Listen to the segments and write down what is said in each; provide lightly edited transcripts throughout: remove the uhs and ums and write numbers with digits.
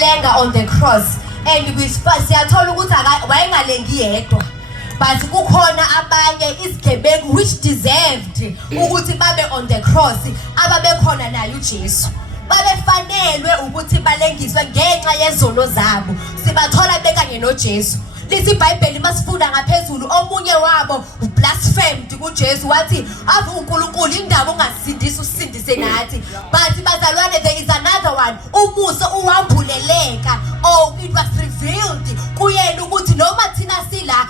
wayelenga on the cross, and siyathola ukuthi wayengalengi yedwa, but kukhona abanye izigebengu which deserved ukuthi babe on the cross ababekhona naye uJesu. Babefanelwe ukuthi balengiswe ngenxa yezono zabo. Sibathola bekanye noJesu. Lithi iBhayibheli masifunda ngaphezulu omunye wabo blasphemed kuJesu wathi ave uNkulunkulu indaba ungasindisi usindise nathi. But bazalwane, there is another one. Umuso uwambuleleka. Oh, it was revealed kuyena ukuthi noma thina sila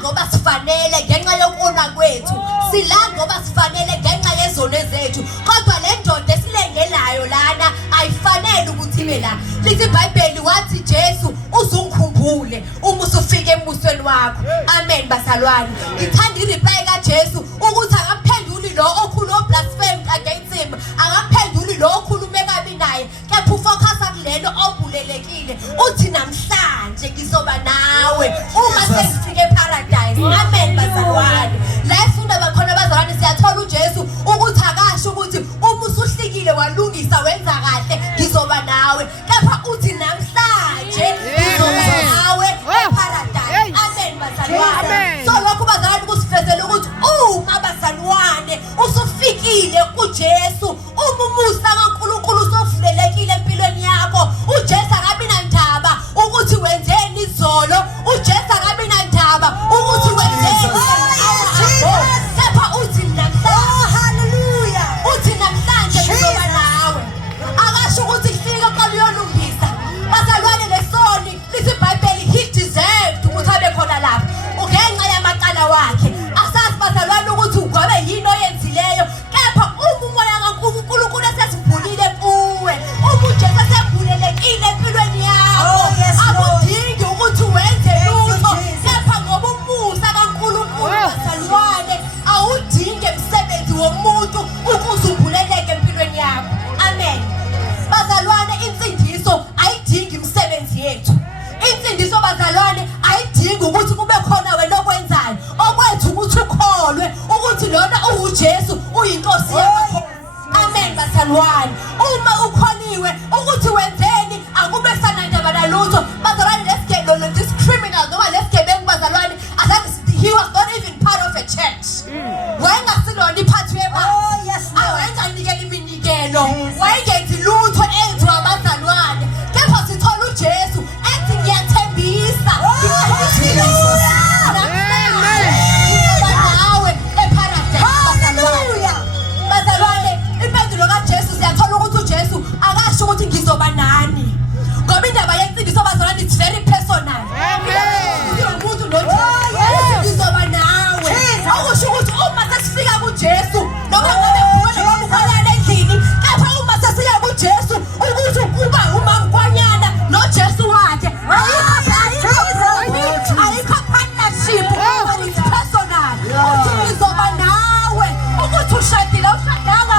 ngoba sifanele ngenxa yokuna kwethu, sila ngoba sifanele ngenxa yezono zethu, kodwa le ndoda esilengelayo lana ayifanele ukuthi ibe la. Lithi iBhayibheli wathi Jesu uzungikhumbule uma usufika embusweni wakho. Amen bazalwane. Ngithanda ireply kaJesu ukuthi akamphenduli lo okhulu oblaspheme against him, akamphenduli lo okhulume kabi naye, kepha ufocus kulelo obulelekile. Uthi namhlanje ngizoba nawe uma sesifike eparadise. Amen bazalwane. La ifunda bakhona bazalwane, siyathola uJesu ukuthi akasho ukuthi uma usuhlikile walungisa wenza kahle ngizoba nawe, kepha uthi namhlanje ngizoba nawe eparadise. Amen bazalwane. So lokho bazalwane kusifezela ukuthi uma bazalwane usufikile kuJesu, uma umusa kaNkulunkulu usuvulelekile empilweni yakho, uJesu akabi nandaba ukuthi wenzeni izolo, uJesu akabi nandaba ukuthi wenzeni kepha uthi namhlanje. Hallelujah. Uthi namhlanje ngizoba nawe. Akasho ukuthi fika qala uyolungisa. Bazalwane, lesoni lithi iBhayibheli he deserved ukuthi abe khona lapha ngenxa yamaqala wakhe. Asazi bazalwane ukuthi ugobe yini oyenzileyo, kepha umoya kaNkulunkulu esesivulile kuwe, uJesu esevulelekile empilweni yakho, akudingi ukuthi wenze lutho, kepha ngoba umusa kaNkulunkulu bazalwane awudingi emsebenzi womuntu ukuze uvuleleke empilweni yakho. Amen bazalwane. Insindiso ayidingi imisebenzi yethu. Insindiso bazalwane ayidingi ukuthi kube khona wena okwenzayo, okwethu ukuthi ukholwe ukuthi lona uJesu uyinkosi yakho. Amen bazalwane. Uma ukholiwe ukuthi wenzeni akube sanandaba nalutho bazalwane. Let's get on this criminal noma let's get back bazalwane. He was not even part of a church. Wayengasilona iphathi yema. Awenganikela iminikelo, wayengenzi lutho enziwa abazalwane, kepha sithola uJesu ethi ngiyathembisa nawe eparadise. Bazalwane, impendulo kaJesu siyathola ukuthi uJesu akasho ukuthi ngizoba nani, ngoba indaba yensindiso bazalwane it's very personal. Umuntu noJesu ngizoba nawe akusho ukuthi uma sesifika kuJesu noma ngabe khona noma ukholana endlini, kepha uma sesiya kuJesu ukuthi kuba umamkwanyana noJesu wakhe ayikho partnership, but it's personal. Uthi ngizoba nawe ukuthi ushadile ushadanga